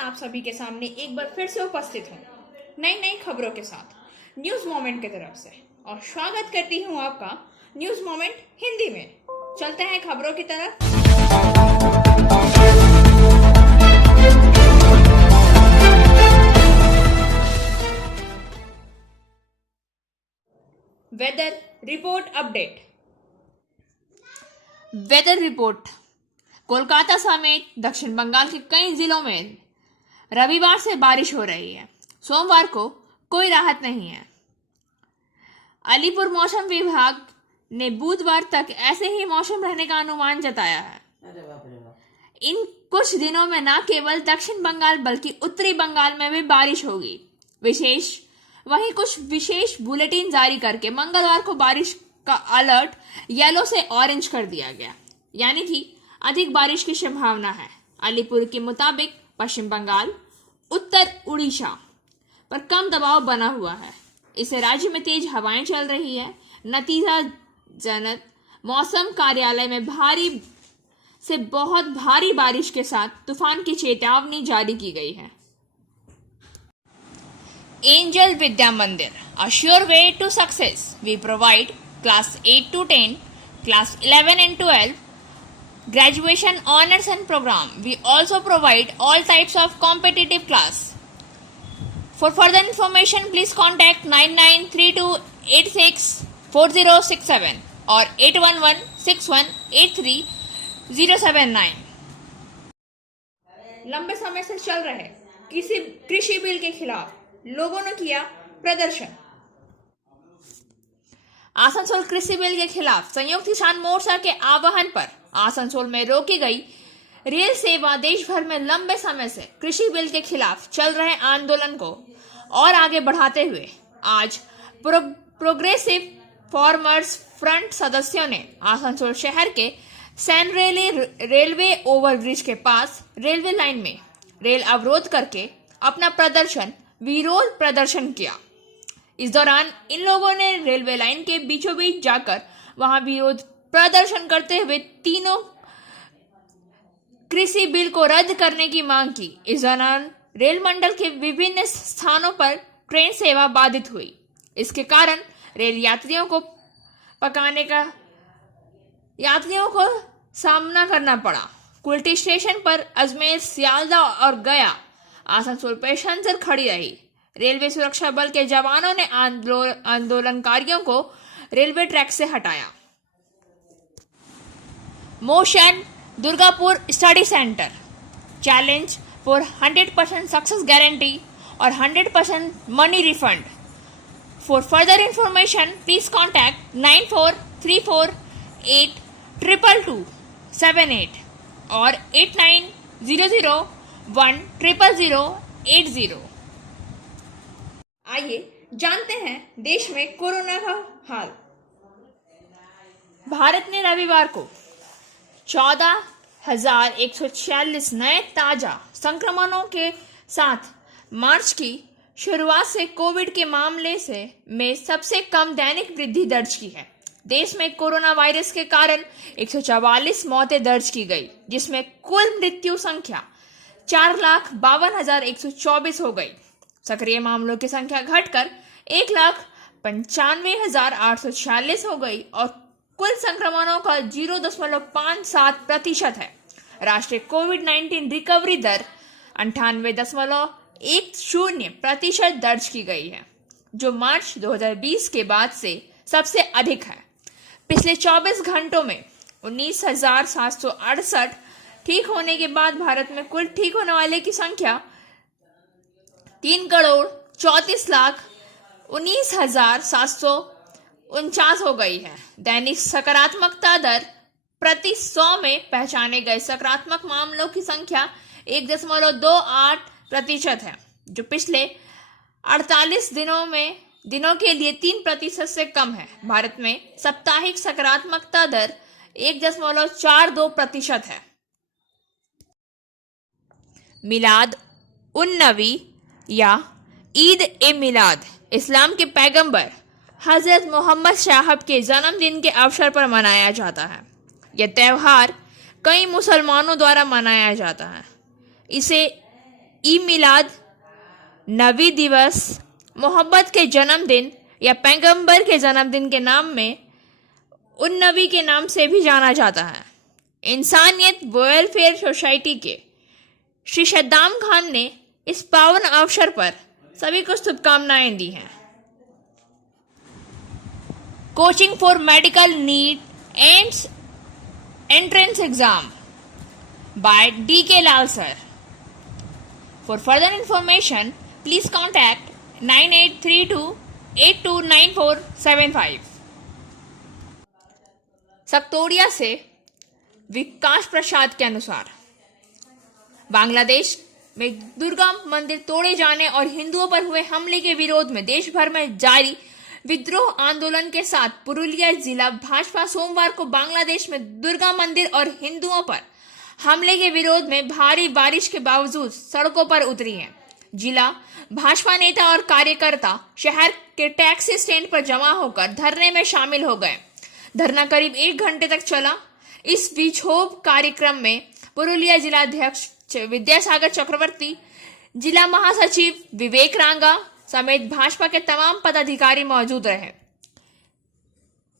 आप सभी के सामने एक बार फिर से उपस्थित हूँ नई नई खबरों के साथ न्यूज मोमेंट की तरफ से, और स्वागत करती हूँ आपका न्यूज मोमेंट हिंदी में। चलते हैं खबरों की तरफ। Weather report update. Weather report. Kolkata समेत दक्षिण बंगाल के कई जिलों में रविवार से बारिश हो रही है। सोमवार को कोई राहत नहीं है। अलीपुर मौसम विभाग ने बुधवार तक ऐसे ही मौसम रहने का अनुमान जताया है। इन कुछ दिनों में न केवल दक्षिण बंगाल बल्कि उत्तरी बंगाल में भी बारिश होगी। वहीं कुछ विशेष बुलेटिन जारी करके मंगलवार को बारिश का अलर्ट येलो से ऑरेंज कर दिया गया, यानी कि अधिक बारिश की संभावना है। अलीपुर के मुताबिक पश्चिम बंगाल, उत्तर उड़ीसा पर कम दबाव बना हुआ है। इससे राज्य में तेज हवाएं चल रही है। नतीजा जनत मौसम कार्यालय में भारी से बहुत भारी बारिश के साथ तूफान की चेतावनी जारी की गई है। एंजल विद्या मंदिर, a sure way to success. We provide class 8 to 10, class 11 and 12, graduation honors and program. We also provide all types of competitive class. For further information, please contact 9932864067 or 8116183079. लंबे समय से चल रहे कृषि बिल के खिलाफ लोगों ने किया प्रदर्शन। आसनसोल कृषि बिल के खिलाफ संयुक्त किसान मोर्चा के आह्वान पर आसनसोल में रोकी गई रेल सेवा देश भर में लंबे समय से कृषि बिल के खिलाफ चल रहे आंदोलन को और आगे बढ़ाते हुए आज प्रोग्रेसिव फार्मर्स फ्रंट सदस्यों ने आसनसोल शहर के सैनरेली रेलवे ओवरब्रिज के पास रेलवे लाइन में रेल अवरोध करके अपना विरोध प्रदर्शन किया। इस दौरान इन लोगों ने रेलवे लाइन के बीचों बीच जाकर वहां विरोध प्रदर्शन करते हुए तीनों कृषि बिल को रद्द करने की मांग की। इस दौरान रेल मंडल के विभिन्न स्थानों पर ट्रेन सेवा बाधित हुई। इसके कारण रेल यात्रियों को सामना करना पड़ा। कुल्टी स्टेशन पर अजमेर, सियालदह और गया आसनसोल पैसेंजर खड़ी रही। रेलवे सुरक्षा बल के जवानों ने आंदोलनकारियों को रेलवे ट्रैक से हटाया। Motion Durgapur study centre challenge for 100% success guarantee और 100% money refund. For further information please contact 9434822278 और 8900100080। आइए जानते हैं देश में कोरोना का हाल। भारत ने रविवार को 14,146 नए ताजा संक्रमणों के साथ मार्च की शुरुआत से कोविड के मामले में सबसे कम दैनिक वृद्धि दर्ज की है। देश में कोरोना वायरस के कारण 144 मौतें दर्ज की गई, जिसमें कुल मृत्यु संख्या 4,52,124 हो गई। सक्रिय मामलों की संख्या घटकर 1,95,846 हो गई और कुल संक्रमणों का 0.57% है। राष्ट्रीय कोविड-19 रिकवरी दर 98.10% दर्ज की गई है, जो मार्च 2020 के बाद से सबसे अधिक है। पिछले 24 घंटों में 19,768 ठीक होने के बाद भारत में कुल ठीक होने वाले की संख्या 3,34,19,749 हो गई है। दैनिक सकारात्मकता दर प्रति 100 में पहचाने गए सकारात्मक मामलों की संख्या 1.28% है, जो पिछले 48 दिनों के लिए 3% से कम है। भारत में साप्ताहिक सकारात्मकता दर 1.42% है। मिलाद उन नबी या ईद ए मिलाद इस्लाम के पैगंबर हजरत मोहम्मद साहब के जन्मदिन के अवसर पर मनाया जाता है। यह त्यौहार कई मुसलमानों द्वारा मनाया जाता है। इसे ई मिलाद नबी दिवस, मोहब्बत के जन्मदिन या पैगंबर के जन्मदिन के नाम में उन नबी के नाम से भी जाना जाता है। इंसानियत वेलफेयर सोसाइटी के श्री सद्दाम खान ने इस पावन अवसर पर सभी को शुभकामनाएं दी हैं। Coaching for medical NEET and entrance exam by D.K. Lal sir. For further information, please contact 9832829475. Saktoria से विकास प्रसाद के अनुसार बांग्लादेश में दुर्गा मंदिर तोड़े जाने और हिंदुओं पर हुए हमले के विरोध में देश भर में जारी विद्रोह आंदोलन के साथ पुरुलिया जिला भाजपा सोमवार को बांग्लादेश में दुर्गा मंदिर और हिंदुओं पर हमले के विरोध में भारी बारिश के बावजूद सड़कों पर उतरी हैं। जिला भाजपा नेता और कार्यकर्ता शहर के टैक्सी स्टैंड पर जमा होकर धरने में शामिल हो गए। धरना करीब 1 घंटे तक चला। इस विक्षोभ कार्यक्रम में पुरुलिया जिलाध्यक्ष विद्यासागर चक्रवर्ती, जिला महासचिव विवेक रांगा समेत भाजपा के तमाम पदाधिकारी मौजूद रहे।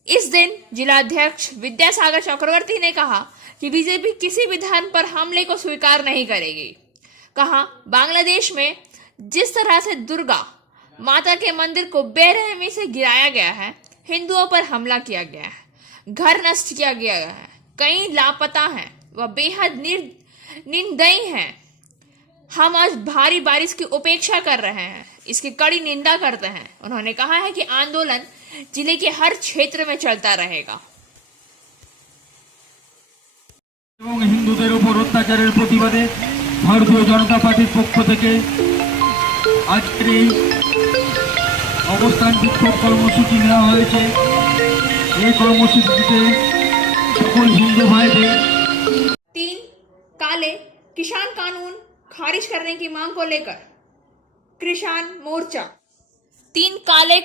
इस दिन जिलाध्यक्ष विद्यासागर चक्रवर्ती ने कहा कि बीजेपी किसी भी धर्म पर हमले को स्वीकार नहीं करेगी। कहा, बांग्लादेश में जिस तरह से दुर्गा माता के मंदिर को बेरहमी से गिराया गया है, हिंदुओं पर हमला किया गया है, घर नष्ट किया गया है, कई लापता हैं, वह बेहद निंदनीय हैं। हम आज भारी बारिश की उपेक्षा कर रहे हैं, इसकी कड़ी निंदा करते हैं। उन्होंने कहा है कि आंदोलन जिले के हर क्षेत्र में चलता रहेगा। হিন্দুদের উপর অত্যাচারের প্রতিবাদে ভারতীয় জনতা পার্টির পক্ষ থেকে আজকের এই অবস্থান বিক্ষোভ কর্মসূচি নেওয়া হয়েছে। এই কর্মসূচিতে সকল হিন্দু ভাইদের 3 काले किसान कानून खारिज करने की मांग को लेकर किसान मोर्चा 3 काले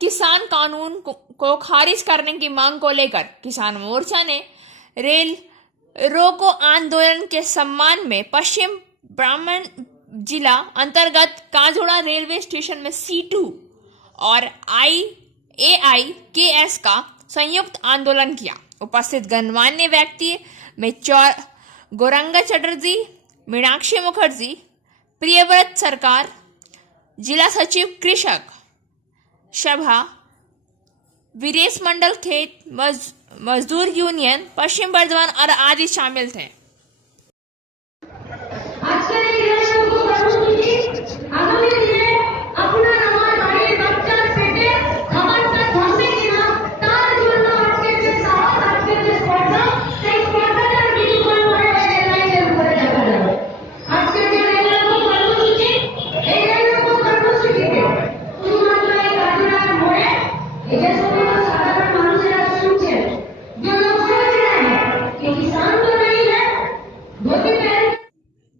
किसान कानून को खारिज करने की मांग को लेकर किसान मोर्चा ने रेल रोको आंदोलन के सम्मान में पश्चिम ब्राह्मण जिला अंतर्गत काजोड़ा रेलवे स्टेशन में C2 और IAIKS का संयुक्त आंदोलन किया। उपस्थित गणमान्य व्यक्ति में गौरंगा चटर्जी, मीनाक्षी मुखर्जी, प्रियव्रत सरकार, जिला सचिव कृषक सभा, वीरेश मंडल खेत मजदूर यूनियन पश्चिम बर्धमान और आदि शामिल थे।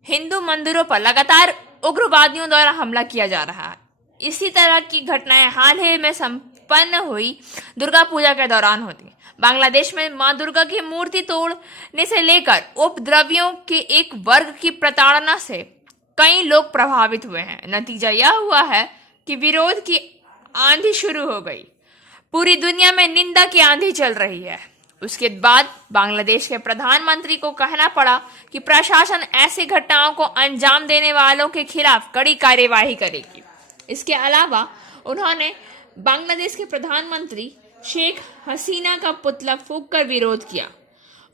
हिंदू मंदिरों पर लगातार उग्रवादियों द्वारा हमला किया जा रहा है। इसी तरह की घटनाएं हाल ही में संपन्न हुई दुर्गा पूजा के दौरान होती। बांग्लादेश में मां दुर्गा की मूर्ति तोड़ने से लेकर उपद्रवियों के एक वर्ग की प्रताड़ना से कई लोग प्रभावित हुए हैं। नतीजा यह हुआ है कि विरोध की आंधी शुरू हो गई। पूरी दुनिया में निंदा की आंधी चल रही है। उसके बाद बांग्लादेश के प्रधानमंत्री को कहना पड़ा कि प्रशासन ऐसी घटनाओं को अंजाम देने वालों के खिलाफ कड़ी कार्यवाही करेगी। इसके अलावा उन्होंने बांग्लादेश के प्रधानमंत्री शेख हसीना का पुतला फूंक कर विरोध किया।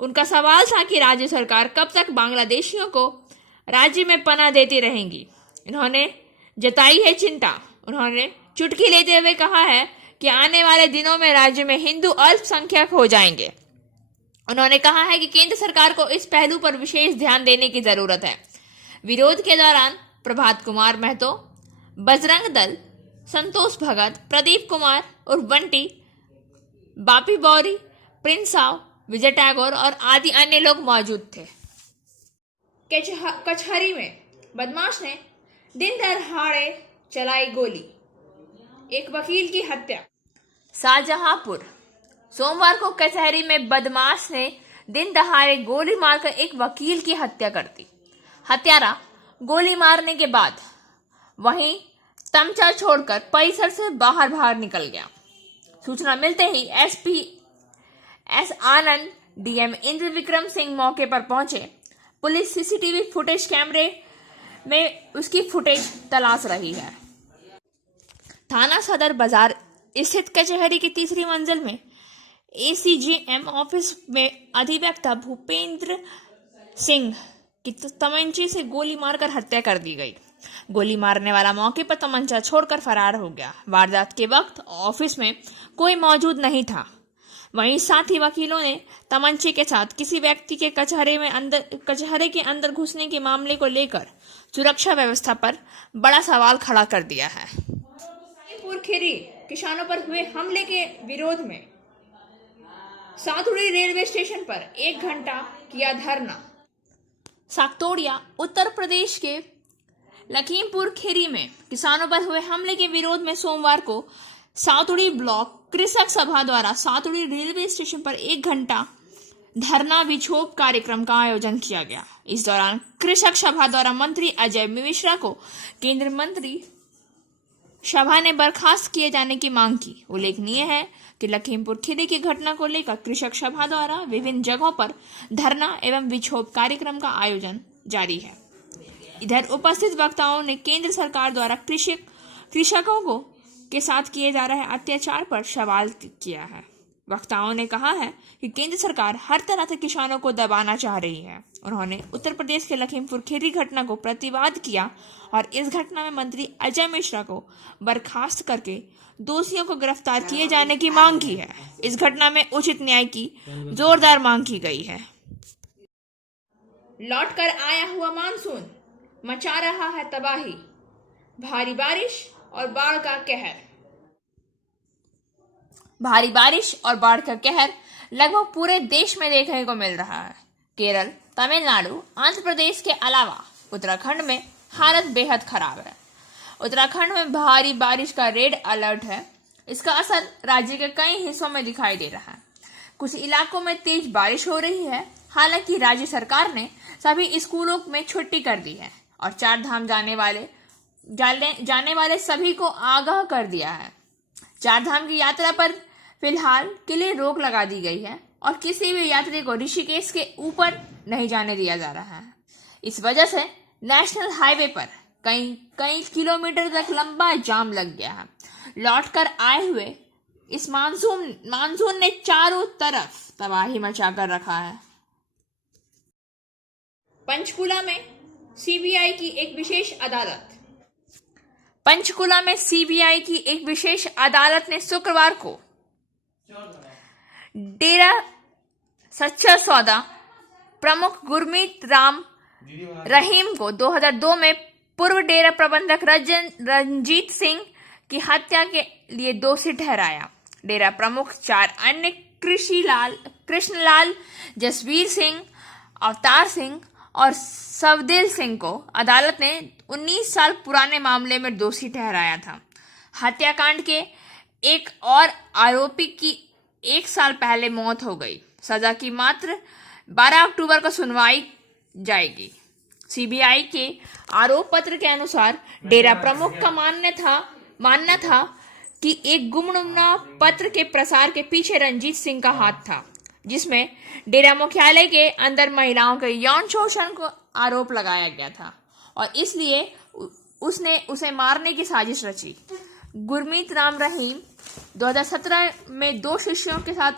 उनका सवाल था कि राज्य सरकार कब तक बांग्लादेशियों को राज्य में पनाह देती रहेंगी। इन्होंने जताई है चिंता। उन्होंने चुटकी लेते हुए कहा है कि आने वाले दिनों में राज्य में हिंदू अल्पसंख्यक हो जाएंगे। उन्होंने कहा है कि केंद्र सरकार को इस पहलू पर विशेष ध्यान देने की जरूरत है। विरोध के दौरान प्रभात कुमार महतो, बजरंग दल, संतोष भगत, प्रदीप कुमार और बंटी, बापी बौरी, प्रिंस साव, विजय टैगोर और आदि अन्य लोग मौजूद थे। कचहरी में बदमाश ने दिन दहाड़े चलाई गोली, एक वकील की हत्या। शाहजहांपुर सोमवार को कचहरी में बदमाश ने दिन दहाड़े गोली मारकर एक वकील की हत्या कर दी। हत्यारा गोली मारने के बाद वहीं तमचा छोड़कर परिसर से बाहर निकल गया। सूचना मिलते ही एसपी एस आनंद, डीएम इंद्र विक्रम सिंह मौके पर पहुंचे। पुलिस सीसीटीवी फुटेज कैमरे में उसकी फुटेज तलाश रही है। थाना सदर बाजार स्थित कचहरी की तीसरी मंजिल में एसीजेएम ऑफिस में अधिवक्ता भूपेंद्र सिंह की तमंचे से गोली मारकर हत्या कर दी गई। गोली मारने वाला मौके पर तमंचा छोड़कर फरार हो गया। वारदात के वक्त ऑफिस में कोई मौजूद नहीं था। वहीं साथी वकीलों ने तमंचे के साथ किसी व्यक्ति के कचहरे के अंदर घुसने के मामले को लेकर सुरक्षा व्यवस्था पर बड़ा सवाल खड़ा कर दिया है। खीरी किसानों पर हुए हमले के विरोध में सातुड़ी रेलवे स्टेशन पर 1 घंटा किया धरना। सातोड़िया उत्तर प्रदेश के लखीमपुर खीरी में किसानों पर हुए हमले के विरोध में सोमवार को सातुड़ी ब्लॉक कृषक सभा द्वारा सातुड़ी रेलवे स्टेशन पर 1 घंटा धरना विक्षोभ कार्यक्रम का आयोजन किया गया। इस दौरान कृषक सभा द्वारा मंत्री अजय मिश्रा को केंद्रीय मंत्री सभा ने बर्खास्त किए जाने की मांग की। उल्लेखनीय है कि लखीमपुर खीरी की घटना को लेकर कृषक सभा द्वारा विभिन्न जगहों पर धरना एवं विक्षोभ कार्यक्रम का आयोजन जारी है। इधर उपस्थित वक्ताओं ने केंद्र सरकार द्वारा कृषकों को के साथ किए जा रहे अत्याचार पर सवाल किया है। वक्ताओं ने कहा है कि केंद्र सरकार हर तरह से किसानों को दबाना चाह रही है। उन्होंने उत्तर प्रदेश के लखीमपुर खीरी घटना को प्रतिवाद किया और इस घटना में मंत्री अजय मिश्रा को बर्खास्त करके दोषियों को गिरफ्तार किए जाने की मांग की है। इस घटना में उचित न्याय की जोरदार मांग की गई है। लौटकर आया हुआ मानसून मचा रहा है तबाही, भारी बारिश और बाढ़ का कहर। भारी बारिश और बाढ़ का कहर लगभग पूरे देश में देखने को मिल रहा है। केरल, तमिलनाडु, आंध्र प्रदेश के अलावा उत्तराखंड में हालत बेहद खराब है। उत्तराखंड में भारी बारिश का रेड अलर्ट है। इसका असर राज्य के कई हिस्सों में दिखाई दे रहा है। कुछ इलाकों में तेज बारिश हो रही है। हालांकि राज्य सरकार ने सभी स्कूलों में छुट्टी कर दी है और 4 धाम जाने वाले सभी को आगाह कर दिया है। 4 धाम की यात्रा पर फिलहाल के लिए रोक लगा दी गई है और किसी भी यात्री को ऋषिकेश के ऊपर नहीं जाने दिया जा रहा है। इस वजह से नेशनल हाईवे पर कई किलोमीटर तक लंबा जाम लग गया है। लौटकर आए हुए इस मानसून ने चारों तरफ तबाही मचाकर रखा है। पंचकुला में सीबीआई की एक विशेष अदालत ने शुक्रवार को डेरा सच्चा सौदा प्रमुख गुरमीत राम रहीम को 2002 में पूर्व डेरा प्रबंधक रंजीत सिंह की हत्या के लिए दोषी ठहराया। डेरा प्रमुख 4 अन्य कृष्णलाल, जसवीर सिंह, अवतार सिंह और सवदेल सिंह को अदालत ने 19 साल पुराने मामले में दोषी ठहराया था। हत्याकांड के एक और आरोपी की 1 साल पहले मौत हो गई। सजा की मात्र 12 अक्टूबर को सुनवाई जाएगी। सीबीआई के आरोप पत्र के अनुसार डेरा प्रमुख का मानना था कि एक गुमनाम पत्र के प्रसार के पीछे रंजीत सिंह का हाथ था, जिसमें डेरा मुख्यालय के अंदर महिलाओं के यौन शोषण को आरोप लगाया गया था और इसलिए उसने उसे मारने की साजिश रची। गुरमीत राम रहीम 2017 में 2 शिष्यों के साथ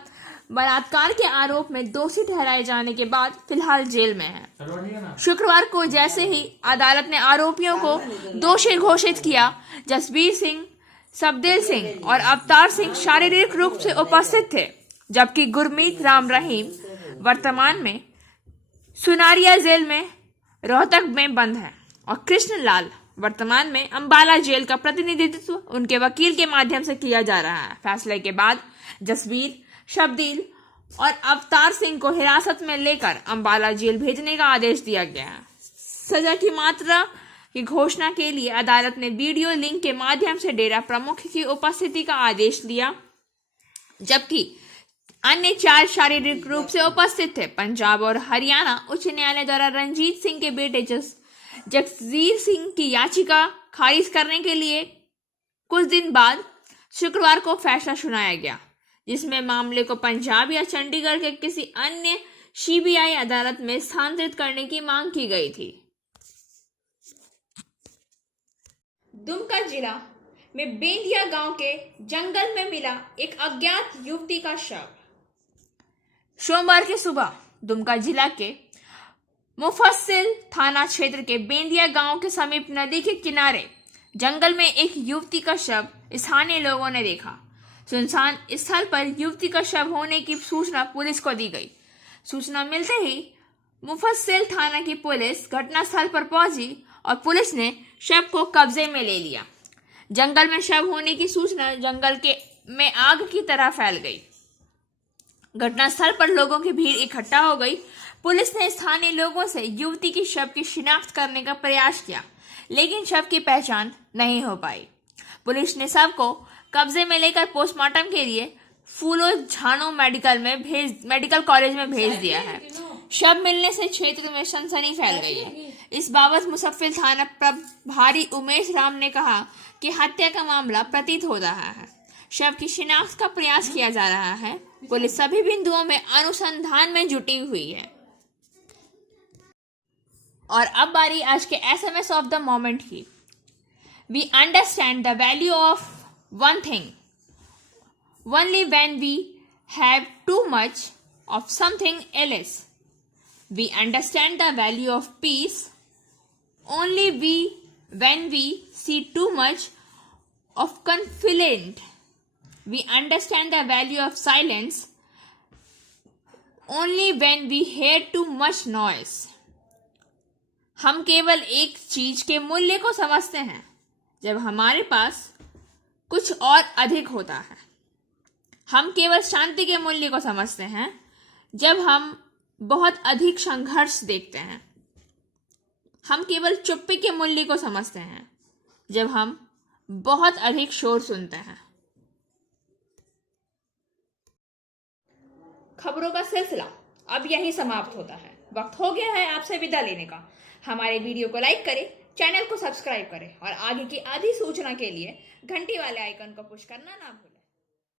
बलात्कार के आरोप में दोषी ठहराए जाने के बाद फिलहाल जेल में है। शुक्रवार को जैसे ही अदालत ने आरोपियों को दोषी घोषित किया, जसबीर सिंह, सवदेल सिंह और अवतार सिंह शारीरिक रूप से उपस्थित थे, जबकि गुरमीत राम रहीम वर्तमान में सुनारिया जेल में रोहतक में बंद है और कृष्णलाल वर्तमान में अंबाला जेल का प्रतिनिधित्व उनके वकील के माध्यम से किया जा रहा है। फैसले के बाद जसबीर, शब्दील और अवतार सिंह को हिरासत में लेकर अंबाला जेल भेजने का आदेश दिया गया है। सजा की मात्रा की घोषणा के लिए अदालत ने वीडियो लिंक के माध्यम से डेरा प्रमुख की उपस्थिति का आदेश दिया, जबकि अन्य 4 शारीरिक रूप से उपस्थित थे। पंजाब और हरियाणा उच्च न्यायालय द्वारा रंजीत सिंह के बेटे जगजीर सिंह की याचिका खारिज करने के लिए कुछ दिन बाद शुक्रवार को फैसला सुनाया गया, जिसमें मामले को पंजाब या चंडीगढ़ के किसी अन्य सीबीआई अदालत में स्थानांतरित करने की मांग की गई थी। दुमका जिला में बेंदिया गांव के जंगल में मिला एक अज्ञात युवती का शव। सोमवार की सुबह दुमका जिला के मुफस्सिल थाना क्षेत्र के बेंदिया गांव के समीप नदी के किनारे जंगल में एक युवती का शव स्थानीय लोगों ने देखा। सुनसान स्थल पर युवती का शव होने की सूचना पुलिस को दी गई। सूचना मिलते ही मुफस्सिल थाना की पुलिस घटनास्थल पर पहुंची और पुलिस ने शव को कब्जे में ले लिया। जंगल में शव होने की सूचना जंगल में आग की तरह फैल गई। घटनास्थल पर लोगों की भीड़ इकट्ठा हो गई। पुलिस ने स्थानीय लोगों से युवती की शव की शिनाख्त करने का प्रयास किया, लेकिन शव की पहचान नहीं हो पाई। पुलिस ने शव को कब्जे में लेकर पोस्टमार्टम के लिए फूलो झानो मेडिकल कॉलेज में भेज दिया है। शव मिलने से क्षेत्र में सनसनी फैल गई है। इस बाबत मुफस्सिल थाना प्रभारी उमेश राम ने कहा कि हत्या का मामला प्रतीत हो रहा है। शव की शिनाख्त का प्रयास किया जा रहा है। पुलिस सभी बिंदुओं में अनुसंधान में जुटी हुई है। और अब बारी आज के एसएमएस ऑफ द मोमेंट की। We understand the value of one thing only when we have too much of something else. We understand the value of peace only when we see too much of conflict. We understand the value of silence only when we hear too much noise. हम केवल एक चीज के मूल्य को समझते हैं जब हमारे पास कुछ और अधिक होता है। हम केवल शांति के मूल्य को समझते हैं जब हम बहुत अधिक संघर्ष देखते हैं। हम केवल चुप्पी के मूल्य को समझते हैं जब हम बहुत अधिक शोर सुनते हैं। खबरों का सिलसिला अब यहीं समाप्त होता है। वक्त हो गया है आपसे विदा लेने का। हमारे वीडियो को लाइक करें, चैनल को सब्सक्राइब करें और आगे की आधी सूचना के लिए घंटी वाले आइकन को पुश करना ना भूलें।